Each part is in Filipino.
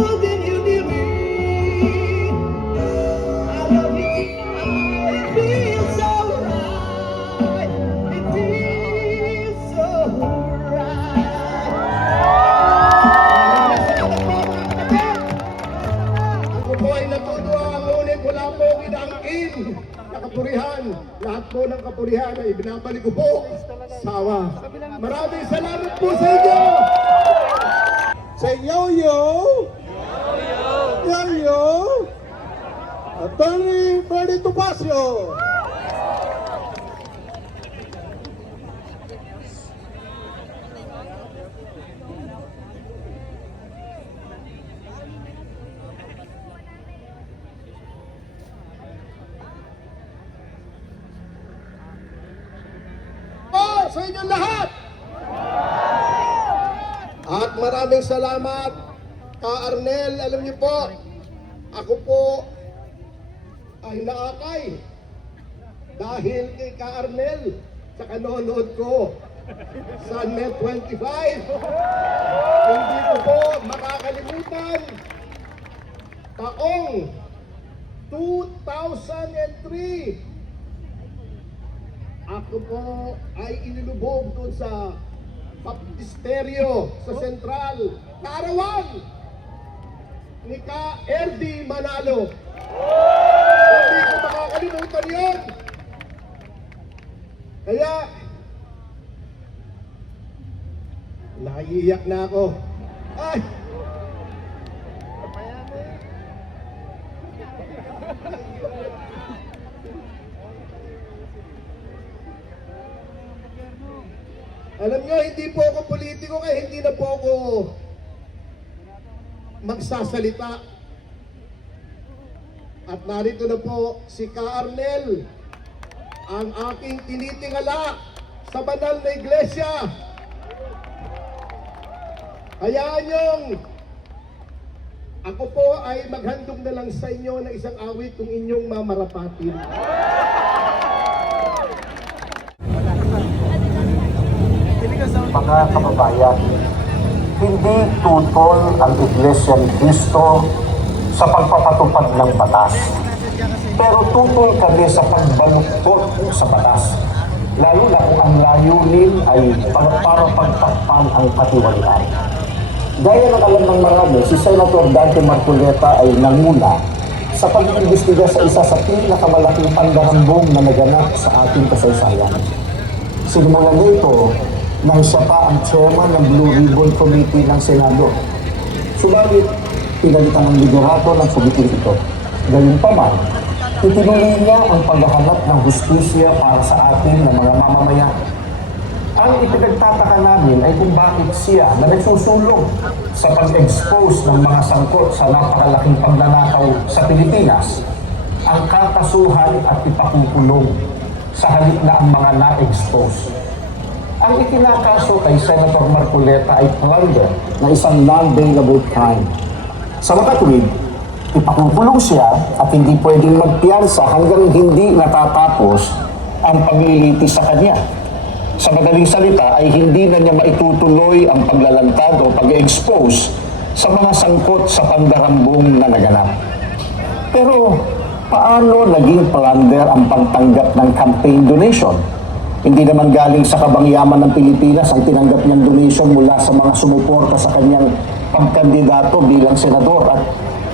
holding you near me. I love you. It feels so right. It feels so right. Ako po ay natutuwa, ngunit wala po kinangkin na kapurihan. Lahat po ng kapurihan ay binabalik ko po sa Ama. Maraming salamat po sa inyo! Say yo-yo! Yo-yo! Attorney Freddy Topacio! Sa inyong lahat! At maraming salamat, Ka Arnel. Alam niyo po, ako po ay naakay dahil kay Ka Arnel sa kanonood ko sa Net 25. Hindi ko po makakalimutan taong 2003. Ako po ay inilubog doon sa baptisteryo sa Sentral, Kaarawan ni Ka Erdi Manalo. Hindi ko makakalimutan yun. Kaya, naiiyak na ako. Ay! Alam nyo, hindi po ako politiko kaya hindi na po ako magsasalita. At narito na po si Ka Arnel, ang aking tinitingala sa banal na iglesia. Hayaan niyong ako po ay maghandog na lang sa inyo ng isang awit kung inyong mamarapatin. Mga kababayan, hindi tutol ang Iglesia ni Cristo sa pagpapatupad ng batas. Pero tutol kami sa pagbaluktot sa batas. Lalo na kung ang layunin ay para pagtakpan ang katiwalian. Gaya ng alam ng marami, si Senator Dante Marcoleta ay nanguna sa pag-iimbestiga sa isa sa pinakamalaking pandarambong na naganap sa ating kasaysayan. Simulan nito nang siya pa ang chairman ng Blue Ribbon Committee ng Senado. Subalit, pinalitan ang liderato ng komiting ito. Gayunpaman, itinuloy niya ang paghahanap ng hustisya para sa atin na mga mamamayan. Ang ipinagtataka namin ay kung bakit siya na nagsusulong sa pag-expose ng mga sangkot sa napakalaking pagnanakaw sa Pilipinas ang kakasuhan at ipakukulong sa halip na ang mga na-expose. Ang ikinakaso kay Senator Marcoleta ay plunder na isang non-bailable crime. Sa makatuwid, ipakukulong siya at hindi pwedeng magpiyansa hanggang hindi natatapos ang paglilitis sa kanya. Sa madaling salita ay hindi na niya maitutuloy ang paglalantad o pag-expose sa mga sangkot sa pandarambong na naganap. Pero paano naging plunder ang pagtanggap ng campaign donation? Hindi naman galing sa kabangyaman ng Pilipinas ang tinanggap niyang donation mula sa mga sumuporta sa kanyang pagkandidato bilang senador at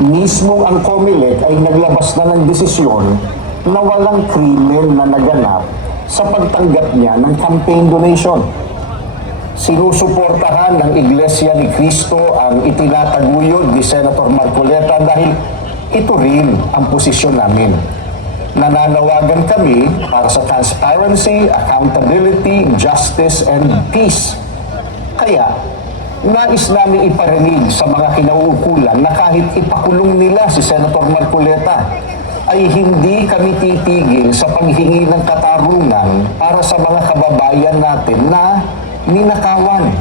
mismo ang COMELEC ay naglabas na ng desisyon na walang krimen na naganap sa pagtanggap niya ng campaign donation. Sinusuportahan ng Iglesia ni Cristo ang itinataguyod ni Senator Marcoleta dahil ito rin ang posisyon namin. Nananawagan kami para sa transparency, accountability, justice, and peace. Kaya, nais namin iparinig sa mga kinauukulan na kahit ipakulong nila si Senator Marcoleta, ay hindi kami titigil sa paghingi ng katarungan para sa mga kababayan natin na ninakawan.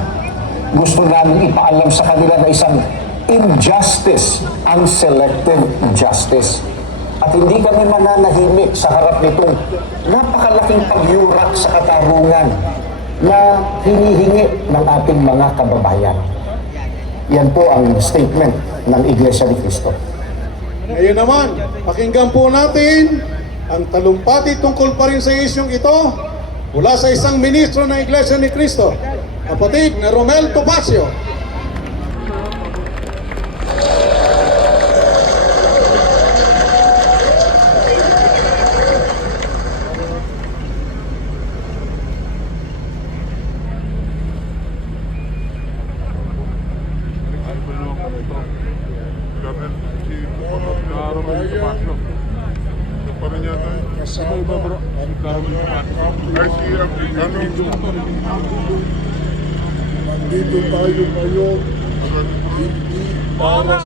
Gusto namin ipaalam sa kanila na isang injustice ang selective justice. At hindi kami mananahimik sa harap nitong napakalaking pagyurak sa katarungan na hinihingi ng ating mga kababayan. Yan po ang statement ng Iglesia ni Cristo. Ngayon naman, pakinggan po natin ang talumpati tungkol pa rin sa isyong ito mula sa isang ministro ng Iglesia ni Cristo, kapatid na Romel Topacio. Dito tayo ngayon, hindi para